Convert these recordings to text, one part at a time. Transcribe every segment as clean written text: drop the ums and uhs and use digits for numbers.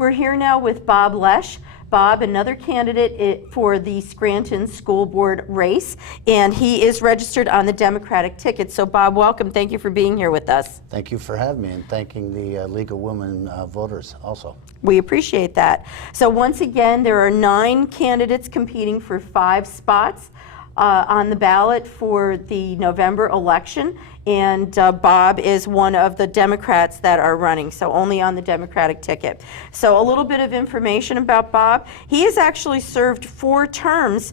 We're here now with Bob Lesh. Bob, another candidate for the Scranton School Board race, and he is registered on the Democratic ticket. So Bob, welcome. Thank you for being here with us. Thank you for having me, and thanking the League of Women Voters also. We appreciate that. So once again, there are 9 candidates competing for 5 spots on the ballot for the November election, and Bob is one of the Democrats that are running, so only on the Democratic ticket. So a little bit of information about Bob. He has actually served 4 terms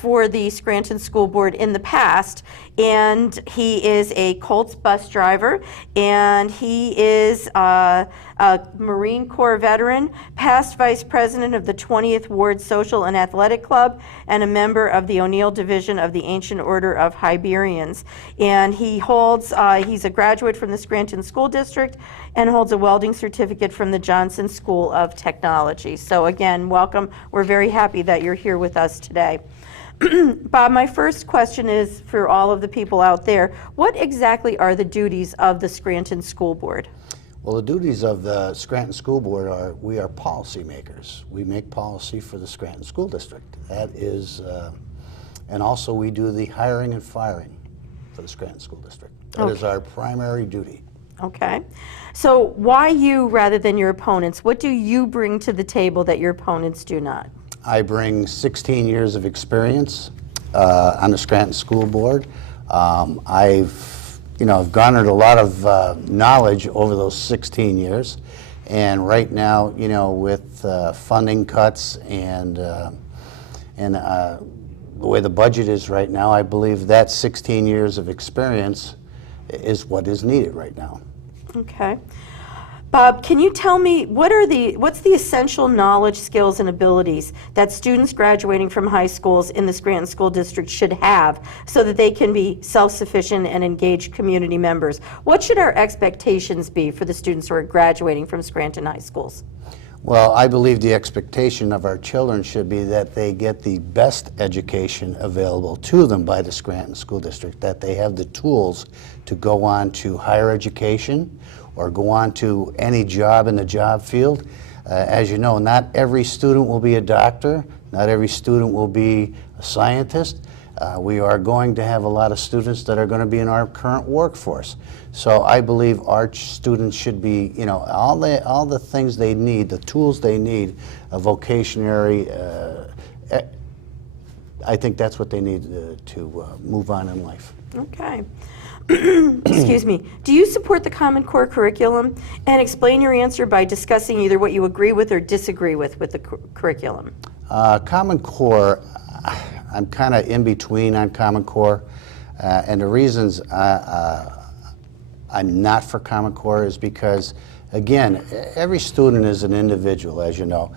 for the Scranton School Board in the past, and he is a Colts bus driver, and he is a Marine Corps veteran, past vice president of the 20th Ward Social and Athletic Club, and a member of the O'Neill Division of the Ancient Order of Hibernians. And he holds, he's a graduate from the Scranton School District and holds a welding certificate from the Johnson School of Technology. So again, welcome. We're very happy that you're here with us today. Bob, my first question is for all of the people out there, what exactly are the duties of the Scranton School Board? Well, the duties of the Scranton School Board are, we are policymakers. We make policy for the Scranton School District. That is, and also we do the hiring and firing for the Scranton School District. That is our primary duty. Okay. So why you rather than your opponents? What do you bring to the table that your opponents do not? I bring 16 years of experience on the Scranton School Board. I've garnered a lot of knowledge over those 16 years, and right now, with funding cuts and the way the budget is right now, I believe that 16 years of experience is what is needed right now. Okay. Bob, can you tell me what's the essential knowledge, skills, and abilities that students graduating from high schools in the Scranton School District should have so that they can be self-sufficient and engaged community members? What should our expectations be for the students who are graduating from Scranton high schools? Well, I believe the expectation of our children should be that they get the best education available to them by the Scranton School District, that they have the tools to go on to higher education or go on to any job in the job field. As you know, not every student will be a doctor, not every student will be a scientist. We are going to have a lot of students that are going to be in our current workforce. So I believe our students should be, all the things they need, the tools they need, a vocationary, I think that's what they need to move on in life. Okay. Excuse me. Do you support the Common Core curriculum? And explain your answer by discussing either what you agree with or disagree with the curriculum. Common Core, I'm kind of in between on Common Core, and the reasons I'm not for Common Core is because, again, every student is an individual, as you know.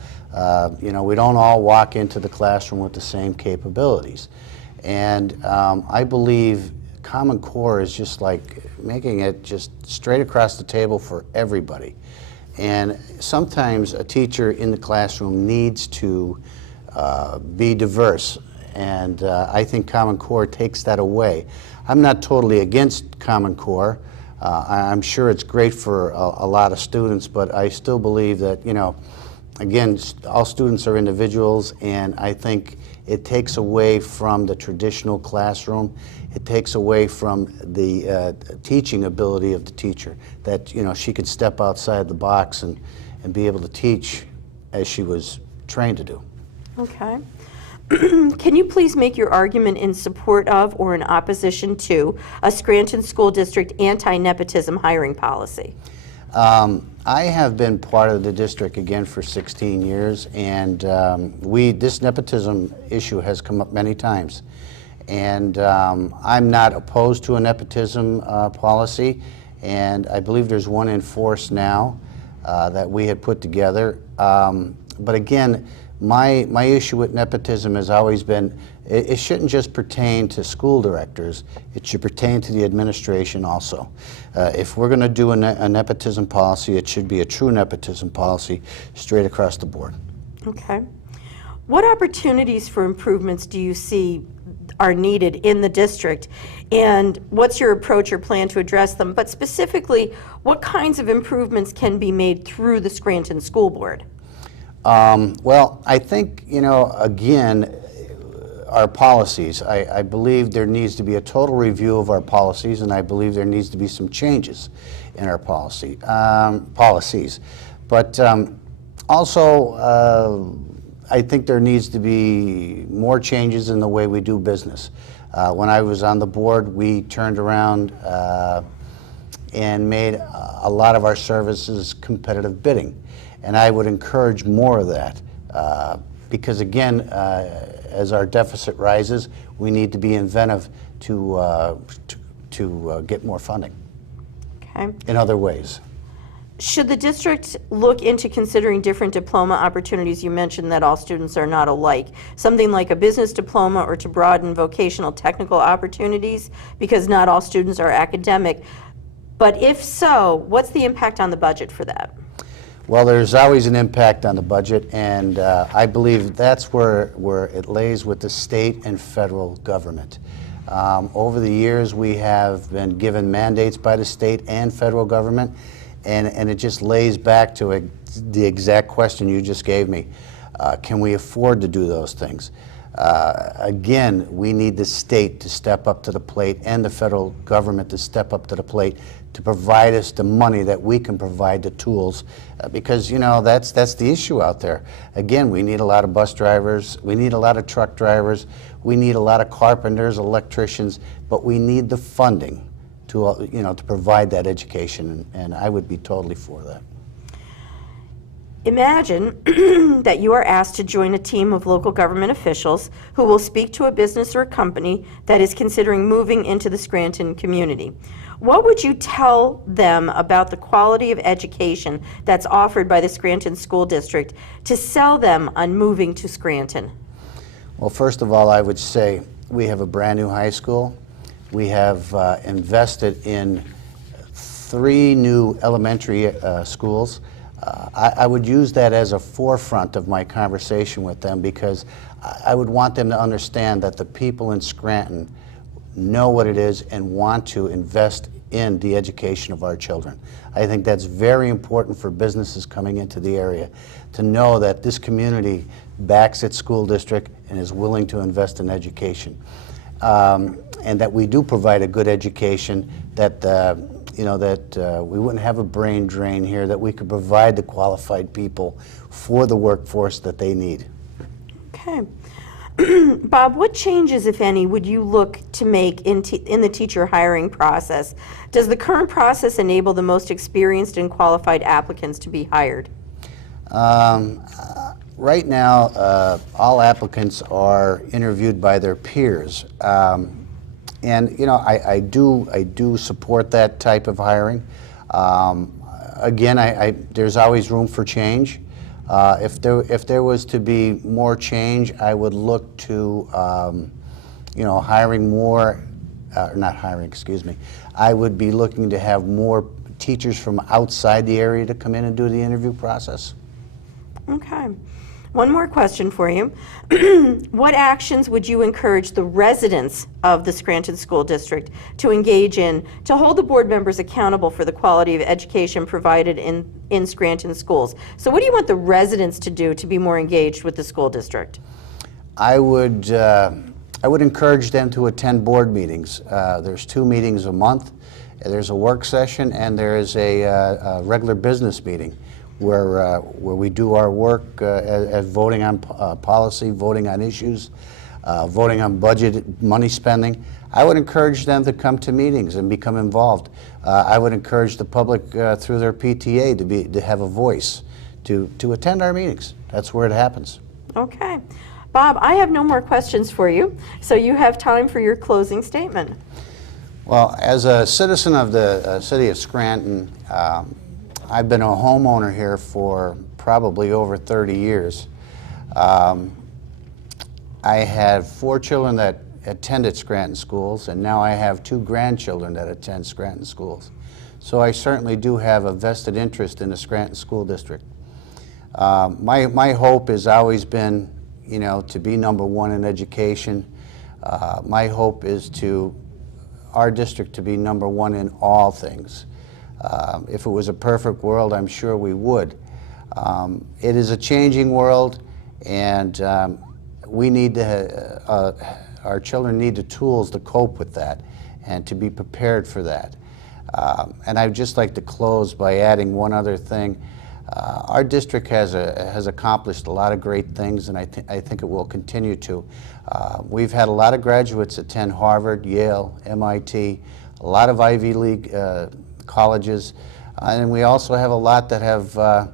We don't all walk into the classroom with the same capabilities, and I believe Common Core is just like making it just straight across the table for everybody. And sometimes a teacher in the classroom needs to be diverse, and I think Common Core takes that away. I'm not totally against Common Core. I'm sure it's great for a lot of students, but I still believe that, again, all students are individuals, and I think it takes away from the traditional classroom. It takes away from the teaching ability of the teacher, that she could step outside the box and be able to teach as she was trained to do. Okay. Can you please make your argument in support of or in opposition to a Scranton School District anti-nepotism hiring policy? I have been part of the district again for 16 years, and this nepotism issue has come up many times. And I'm not opposed to a nepotism policy, and I believe there's one in force now that we had put together. But again, my issue with nepotism has always been, it shouldn't just pertain to school directors, it should pertain to the administration also. If we're going to do a nepotism policy, it should be a true nepotism policy straight across the board. Okay. What opportunities for improvements do you see are needed in the district, and what's your approach or plan to address them? But specifically, what kinds of improvements can be made through the Scranton School Board? Well, I think, again, our policies. I believe there needs to be a total review of our policies, and I believe there needs to be some changes in our policies. But also, I think there needs to be more changes in the way we do business. When I was on the board, we turned around and made a lot of our services competitive bidding. And I would encourage more of that because, again, as our deficit rises, we need to be inventive to get more funding in other ways. Should the district look into considering different diploma opportunities? You mentioned that all students are not alike. Something like a business diploma or to broaden vocational technical opportunities because not all students are academic. But if so, what's the impact on the budget for that? Well, there's always an impact on the budget, and I believe that's where it lays with the state and federal government. Over the years, we have been given mandates by the state and federal government, and it just lays back to the exact question you just gave me. Can we afford to do those things? Again, we need the state to step up to the plate and the federal government to step up to the plate to provide us the money that we can provide the tools, because that's the issue out there. Again, we need a lot of bus drivers, we need a lot of truck drivers, we need a lot of carpenters, electricians, but we need the funding to to provide that education, and I would be totally for that. Imagine that you are asked to join a team of local government officials who will speak to a business or a company that is considering moving into the Scranton community. What would you tell them about the quality of education that's offered by the Scranton School District to sell them on moving to Scranton? Well, first of all, I would say we have a brand new high school. We have invested in 3 new elementary schools. I would use that as a forefront of my conversation with them because I would want them to understand that the people in Scranton know what it is and want to invest in the education of our children. I think that's very important for businesses coming into the area to know that this community backs its school district and is willing to invest in education. And that we do provide a good education, that we wouldn't have a brain drain here, that we could provide the qualified people for the workforce that they need. Okay. Bob, what changes, if any, would you look to make in the teacher hiring process? Does the current process enable the most experienced and qualified applicants to be hired? Right now, all applicants are interviewed by their peers. And I do support that type of hiring. Again, there's always room for change. If there was to be more change, I would look to hiring more. Not hiring, excuse me. I would be looking to have more teachers from outside the area to come in and do the interview process. Okay. One more question for you. What actions would you encourage the residents of the Scranton School District to engage in to hold the board members accountable for the quality of education provided in Scranton schools? So what do you want the residents to do to be more engaged with the school district? I would encourage them to attend board meetings. There's 2 meetings a month. There's a work session and there is a regular business meeting where we do our work as voting on policy, voting on issues, voting on budget, money spending. I would encourage them to come to meetings and become involved. I would encourage the public through their PTA to have a voice, to attend our meetings. That's where it happens. Okay. Bob, I have no more questions for you, so you have time for your closing statement. Well, as a citizen of the city of Scranton, I've been a homeowner here for probably over 30 years. I had 4 children that attended Scranton schools, and now I have 2 grandchildren that attend Scranton schools. So I certainly do have a vested interest in the Scranton School District. My hope has always been, to be #1 in education. My hope is our district to be #1 in all things. If it was a perfect world, I'm sure we would. It is a changing world, and we need to, our children need the tools to cope with that and to be prepared for that. And I'd just like to close by adding one other thing. Our district has accomplished a lot of great things, and I think it will continue to. We've had a lot of graduates attend Harvard, Yale, MIT, a lot of Ivy League colleges, and we also have a lot that have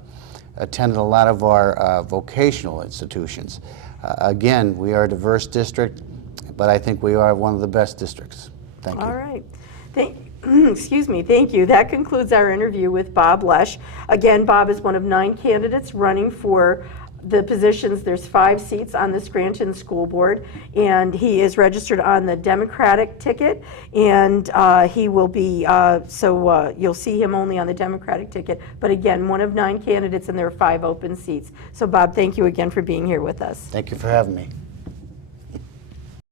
attended a lot of our vocational institutions. Again, we are a diverse district, but I think we are one of the best districts. Thank you. All right. Excuse me, thank you. That concludes our interview with Bob Lesh. Again, Bob is one of 9 candidates running for the positions. There's 5 seats on the Scranton School Board, and he is registered on the Democratic ticket, and he will be, you'll see him only on the Democratic ticket, but again, one of 9 candidates, and there are 5 open seats. So Bob, thank you again for being here with us. Thank you for having me.